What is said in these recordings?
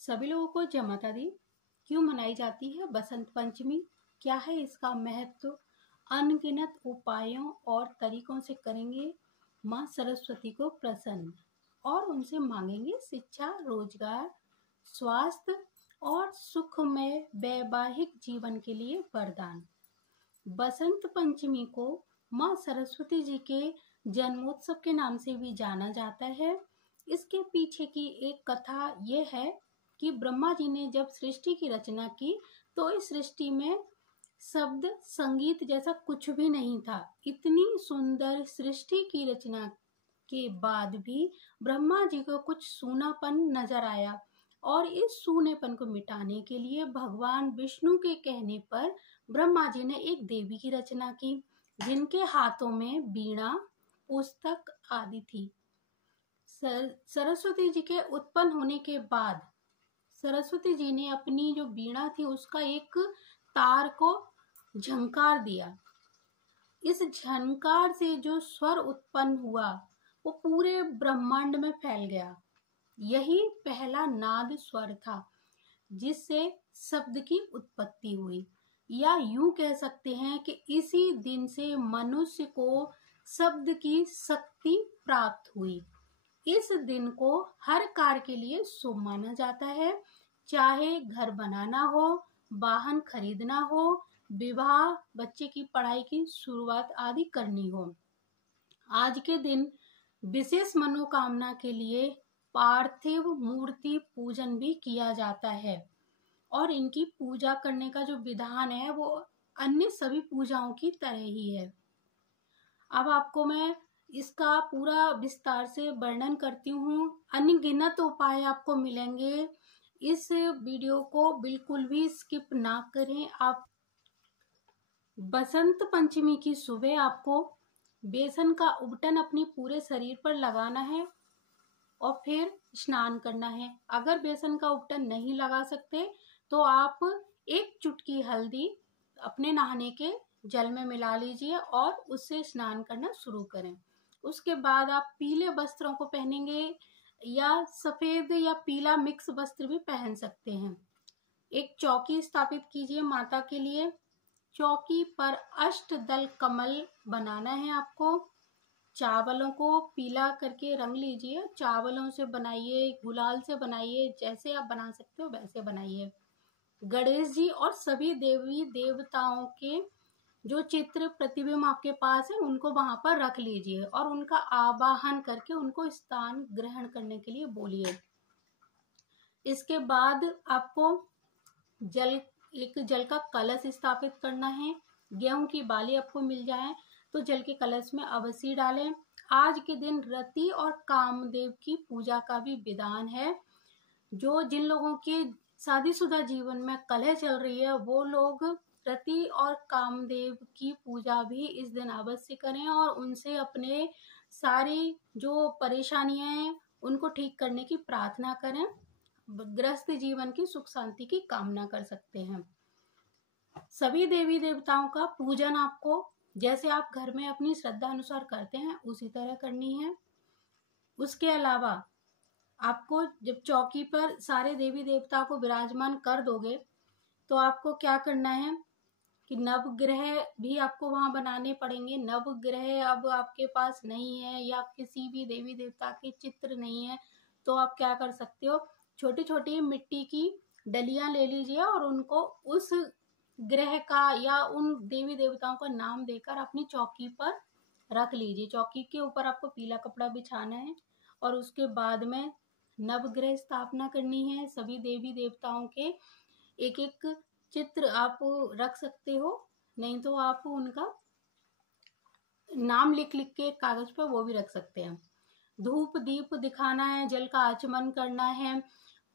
सभी लोगों को जय माता दी। क्यों मनाई जाती है बसंत पंचमी? क्या है इसका महत्व? अनगिनत उपायों और तरीकों से करेंगे माँ सरस्वती को प्रसन्न और उनसे मांगेंगे शिक्षा, रोजगार, स्वास्थ्य और सुखमय वैवाहिक जीवन के लिए वरदान। बसंत पंचमी को माँ सरस्वती जी के जन्मोत्सव के नाम से भी जाना जाता है। इसके पीछे की एक कथा ये है कि ब्रह्मा जी ने जब सृष्टि की रचना की तो इस सृष्टि में शब्द संगीत जैसा कुछ भी नहीं था। इतनी सुंदर सृष्टि की रचना के बाद भी ब्रह्मा जी को कुछ सूनापन नजर आया और इस सूनेपन को मिटाने के लिए भगवान विष्णु के कहने पर ब्रह्मा जी ने एक देवी की रचना की जिनके हाथों में वीणा, पुस्तक आदि थी। सरस्वती जी के उत्पन्न होने के बाद सरस्वती जी ने अपनी जो वीणा थी उसका एक तार को झंकार दिया। इस झंकार से जो स्वर उत्पन्न हुआ वो पूरे ब्रह्मांड में फैल गया। यही पहला नाद स्वर था जिससे शब्द की उत्पत्ति हुई, या यूं कह सकते हैं कि इसी दिन से मनुष्य को शब्द की शक्ति प्राप्त हुई। इस दिन को हर कार्य के लिए शुभ माना जाता है, चाहे घर बनाना हो, वाहन खरीदना हो, विवाह, बच्चे की पढ़ाई की शुरुआत आदि करनी हो। आज के दिन विशेष मनोकामना के लिए पार्थिव मूर्ति पूजन भी किया जाता है और इनकी पूजा करने का जो विधान है वो अन्य सभी पूजाओं की तरह ही है। अब आपको मैं इसका पूरा विस्तार से वर्णन करती हूँ। अनगिनत उपाय आपको मिलेंगे। इस वीडियो को बिल्कुल भी स्किप ना करें। आप बसंत पंचमी की सुबह आपको बेसन का उबटन अपने पूरे शरीर पर लगाना है और फिर स्नान करना है। अगर बेसन का उबटन नहीं लगा सकते तो आप एक चुटकी हल्दी अपने नहाने के जल में मिला लीजिए और उससे स्नान करना शुरू करें। उसके बाद आप पीले वस्त्रों को पहनेंगे या सफेद या पीला मिक्स वस्त्र भी पहन सकते हैं। एक चौकी स्थापित कीजिए माता के लिए। चौकी पर अष्टदल कमल बनाना है आपको। चावलों को पीला करके रंग लीजिए। चावलों से बनाइए, गुलाल से बनाइए, जैसे आप बना सकते हो वैसे बनाइए। गणेश जी और सभी देवी देवताओं के जो चित्र प्रतिबिंब आपके पास है उनको वहां पर रख लीजिए और उनका आवाहन करके उनको स्थान ग्रहण करने के लिए बोलिए। इसके बाद आपको एक जल का कलश स्थापित करना है। गेहूं की बाली आपको मिल जाए तो जल के कलश में अवश्य डालें। आज के दिन रति और कामदेव की पूजा का भी विधान है। जिन लोगों के शादीशुदा जीवन में कलह चल रही है वो लोग रति और कामदेव की पूजा भी इस दिन अवश्य करें और उनसे अपने सारी जो परेशानियां हैं उनको ठीक करने की प्रार्थना करें। गृहस्थ जीवन की सुख शांति की कामना कर सकते हैं। सभी देवी देवताओं का पूजन आपको जैसे आप घर में अपनी श्रद्धा अनुसार करते हैं उसी तरह करनी है। उसके अलावा आपको जब चौकी पर सारे देवी देवता को विराजमान कर दोगे तो आपको क्या करना है कि नवग्रह भी आपको वहां बनाने पड़ेंगे। नवग्रह अब आपके पास नहीं है या किसी भी देवी देवता के चित्र नहीं है तो आप क्या कर सकते हो, छोटी छोटी मिट्टी की डलियां ले लीजिए और उनको उस ग्रह का या उन देवी देवताओं का नाम देकर अपनी चौकी पर रख लीजिए। चौकी के ऊपर आपको पीला कपड़ा बिछाना है और उसके बाद में नवग्रह स्थापना करनी है। सभी देवी देवताओं के एक एक चित्र आप रख सकते हो, नहीं तो आप उनका नाम लिख लिख के कागज पर वो भी रख सकते हैं। धूप दीप दिखाना है, जल का आचमन करना है।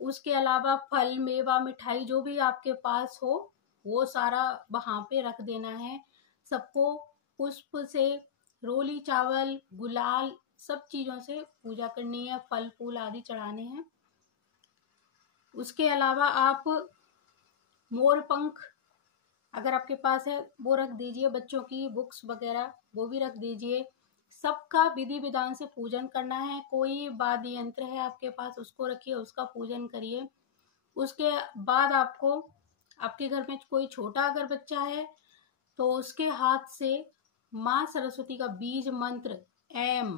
उसके अलावा फल मेवा मिठाई जो भी आपके पास हो वो सारा वहां पे रख देना है। सबको पुष्प से, रोली चावल, गुलाल, सब चीजों से पूजा करनी है। फल फूल आदि चढ़ाने हैं। उसके अलावा आप मोर पंख अगर आपके पास है वो रख दीजिए। बच्चों की बुक्स वगैरह वो भी रख दीजिए। सबका विधि विधान से पूजन करना है। कोई वाद्य यंत्र है आपके पास उसको रखिए, उसका पूजन करिए। उसके बाद आपको, आपके घर में कोई छोटा अगर बच्चा है तो उसके हाथ से माँ सरस्वती का बीज मंत्र MAIM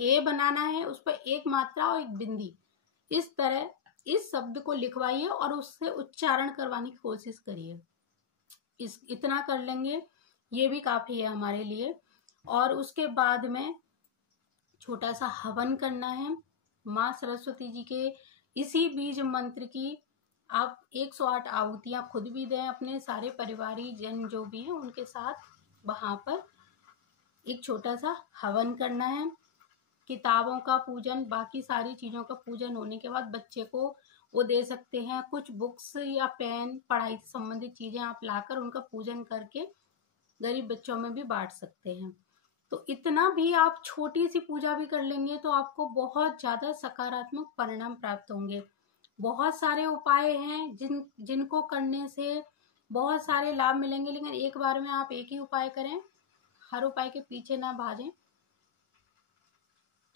ए बनाना है, उस पर एक मात्रा और एक बिंदी, इस तरह इस शब्द को लिखवाइए और उससे उच्चारण करवाने की कोशिश करिए। इतना कर लेंगे, ये भी काफी है हमारे लिए। और उसके बाद में छोटा सा हवन करना है माँ सरस्वती जी के इसी बीज मंत्र की। आप 108 आहुतियां खुद भी दें, अपने सारे परिवारी जन जो भी हैं उनके साथ वहां पर एक छोटा सा हवन करना है। किताबों का पूजन, बाकी सारी चीजों का पूजन होने के बाद बच्चे को वो दे सकते हैं। कुछ बुक्स या पेन, पढ़ाई से संबंधित चीजें आप लाकर उनका पूजन करके गरीब बच्चों में भी बांट सकते हैं। तो इतना भी आप छोटी सी पूजा भी कर लेंगे तो आपको बहुत ज्यादा सकारात्मक परिणाम प्राप्त होंगे। बहुत सारे उपाय हैं जिनको करने से बहुत सारे लाभ मिलेंगे, लेकिन एक बार में आप एक ही उपाय करें, हर उपाय के पीछे ना भागें।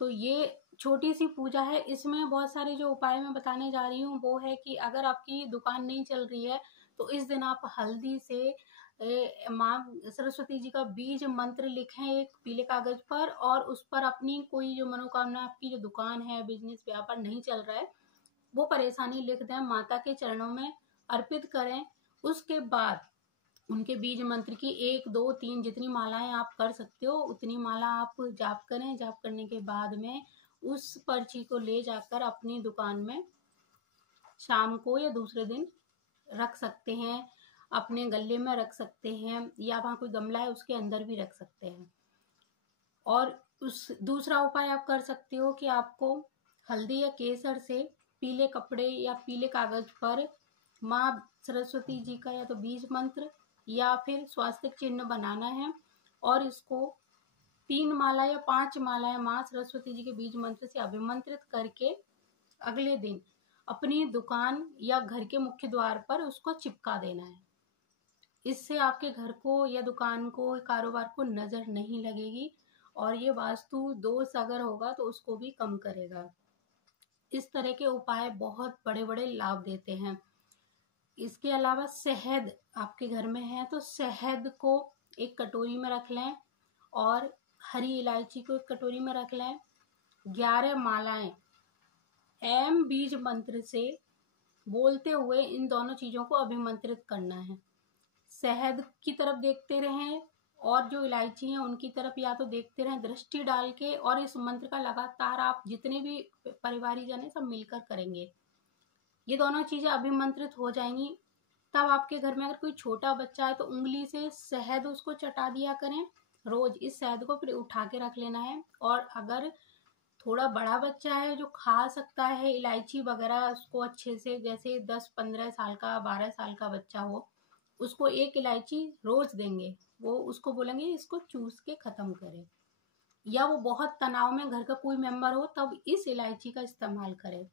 तो ये छोटी सी पूजा है, इसमें बहुत सारे जो उपाय मैं बताने जा रही हूँ वो है कि अगर आपकी दुकान नहीं चल रही है तो इस दिन आप हल्दी से माँ सरस्वती जी का बीज मंत्र लिखें एक पीले कागज पर, और उस पर अपनी कोई जो मनोकामना, आपकी जो दुकान है, बिजनेस व्यापार नहीं चल रहा है, वो परेशानी लिख दें, माता के चरणों में अर्पित करें। उसके बाद उनके बीज मंत्र की 1 2 3 जितनी मालाएं आप कर सकते हो उतनी माला आप जाप करें। जाप करने के बाद में उस पर्ची को ले जाकर अपनी दुकान में शाम को या दूसरे दिन रख सकते हैं, अपने गले में रख सकते हैं, या वहां कोई गमला है उसके अंदर भी रख सकते हैं। और उस दूसरा उपाय आप कर सकते हो कि आपको हल्दी या केसर से पीले कपड़े या पीले कागज पर माँ सरस्वती जी का या तो बीज मंत्र या फिर स्वास्तिक चिन्ह बनाना है, और इसको 3 माला या 5 मालाएं माँ सरस्वती जी के बीज मंत्र से अभिमंत्रित करके अगले दिन अपनी दुकान या घर के मुख्य द्वार पर उसको चिपका देना है। इससे आपके घर को या दुकान को, कारोबार को नजर नहीं लगेगी, और ये वास्तु दोष अगर होगा तो उसको भी कम करेगा। इस तरह के उपाय बहुत बड़े बड़े लाभ देते हैं। इसके अलावा शहद आपके घर में है तो शहद को एक कटोरी में रख लें, और हरी इलायची को एक कटोरी में रख लें। 11 मालाएं एम बीज मंत्र से बोलते हुए इन दोनों चीजों को अभिमंत्रित करना है। शहद की तरफ देखते रहें और जो इलायची है उनकी तरफ या तो देखते रहें दृष्टि डाल के, और इस मंत्र का लगातार आप जितने भी परिवारी जन है सब मिलकर करेंगे। ये दोनों चीजें अभिमंत्रित हो जाएंगी। तब आपके घर में अगर कोई छोटा बच्चा है तो उंगली से शहद उसको चटा दिया करें रोज। इस शहद को फिर उठा के रख लेना है। और अगर थोड़ा बड़ा बच्चा है जो खा सकता है इलायची वगैरह उसको अच्छे से, जैसे 10-15 साल का, 12 साल का बच्चा हो, उसको एक इलायची रोज देंगे। वो उसको बोलेंगे इसको चूस के खत्म करे। या वो बहुत तनाव में घर का कोई मेंबर हो तब इस इलायची का इस्तेमाल करें।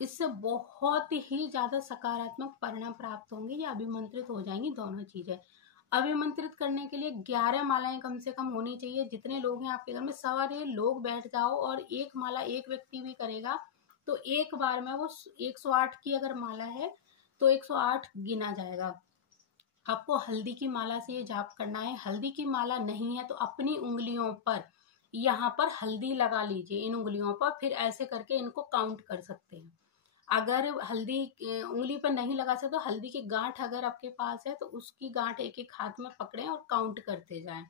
इससे बहुत ही ज्यादा सकारात्मक परिणाम प्राप्त होंगे। या अभिमंत्रित हो जाएंगी दोनों चीजें। अभिमंत्रित करने के लिए 11 मालाएं कम से कम होनी चाहिए। जितने लोग हैं आपके घर में, सारे लोग बैठ जाओ, और एक माला एक व्यक्ति भी करेगा तो एक बार में वो 108 की अगर माला है तो 108 गिना जाएगा। आपको हल्दी की माला से ये जाप करना है। हल्दी की माला नहीं है तो अपनी उंगलियों पर, यहाँ पर हल्दी लगा लीजिए इन उंगलियों पर, फिर ऐसे करके इनको काउंट कर सकते हैं। अगर हल्दी उंगली पर नहीं लगा सकते तो हल्दी की गांठ अगर आपके पास है तो उसकी गांठ एक एक हाथ में पकड़ें और काउंट करते जाएं।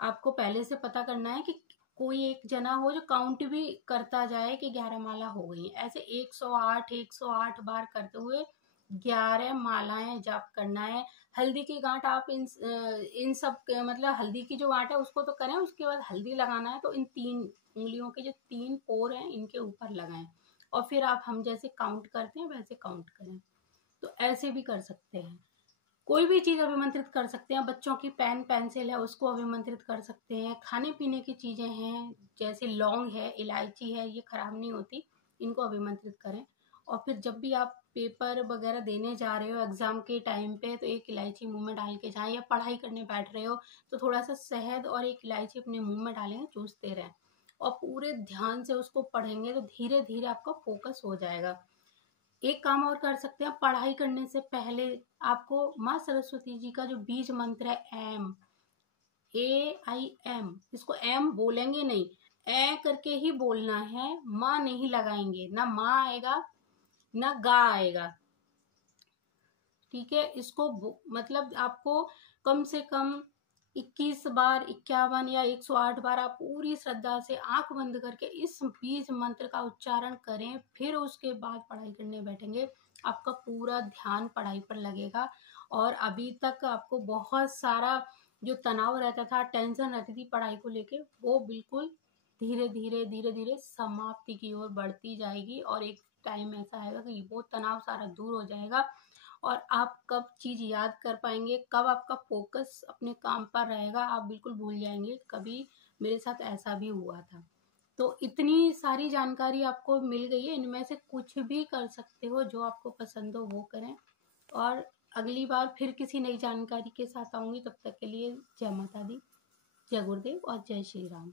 आपको पहले से पता करना है कि कोई एक जना हो जो काउंट भी करता जाए कि 11 माला हो गई। ऐसे 108 बार करते हुए 11 मालाएं जाप करना है। हल्दी की गांठ आप इन सब मतलब हल्दी की जो गांठ है उसको तो करें, उसके बाद हल्दी लगाना है तो इन 3 उंगलियों के जो 3 पोर हैं इनके ऊपर लगाएं, और फिर आप हम जैसे काउंट करते हैं वैसे काउंट करें। तो ऐसे भी कर सकते हैं। कोई भी चीज अभिमंत्रित कर सकते हैं। बच्चों की पेन पेंसिल है उसको अभिमंत्रित कर सकते हैं। खाने पीने की चीजें हैं जैसे लौंग है, इलायची है, ये खराब नहीं होती, इनको अभिमंत्रित करें। और फिर जब भी आप पेपर वगैरह देने जा रहे हो एग्जाम के टाइम पे तो एक इलायची मुंह में डाल के जाएं, या पढ़ाई करने बैठ रहे हो तो थोड़ा सा शहद और एक इलायची अपने मुंह में डालें, चूसते रहें। और पूरे ध्यान से उसको पढ़ेंगे तो धीरे धीरे आपका फोकस हो जाएगा। एक काम और कर सकते हैं, पढ़ाई करने से पहले आपको माँ सरस्वती जी का जो बीज मंत्र है एम, AIM, इसको एम बोलेंगे नहीं, ए करके ही बोलना है, माँ नहीं लगाएंगे, ना माँ आएगा ना गा आएगा। ठीक है, इसको मतलब आपको कम से कम 21 बार, 51 या 108 बार आप पूरी श्रद्धा से आंख बंद करके इस बीज मंत्र का उच्चारण करें, फिर उसके बाद पढ़ाई करने बैठेंगे। आपका पूरा ध्यान पढ़ाई पर लगेगा और अभी तक आपको बहुत सारा जो तनाव रहता था, टेंशन रहती थी पढ़ाई को लेके, वो बिल्कुल धीरे धीरे धीरे धीरे समाप्ति की ओर बढ़ती जाएगी और एक टाइम ऐसा आएगा कि वो तनाव सारा दूर हो जाएगा और आप कब चीज याद कर पाएंगे, कब आपका फोकस अपने काम पर रहेगा, आप बिल्कुल भूल जाएंगे कभी मेरे साथ ऐसा भी हुआ था। तो इतनी सारी जानकारी आपको मिल गई है, इनमें से कुछ भी कर सकते हो, जो आपको पसंद हो वो करें। और अगली बार फिर किसी नई जानकारी के साथ आऊंगी, तब तक के लिए जय माता दी, जय गुरुदेव और जय श्री राम।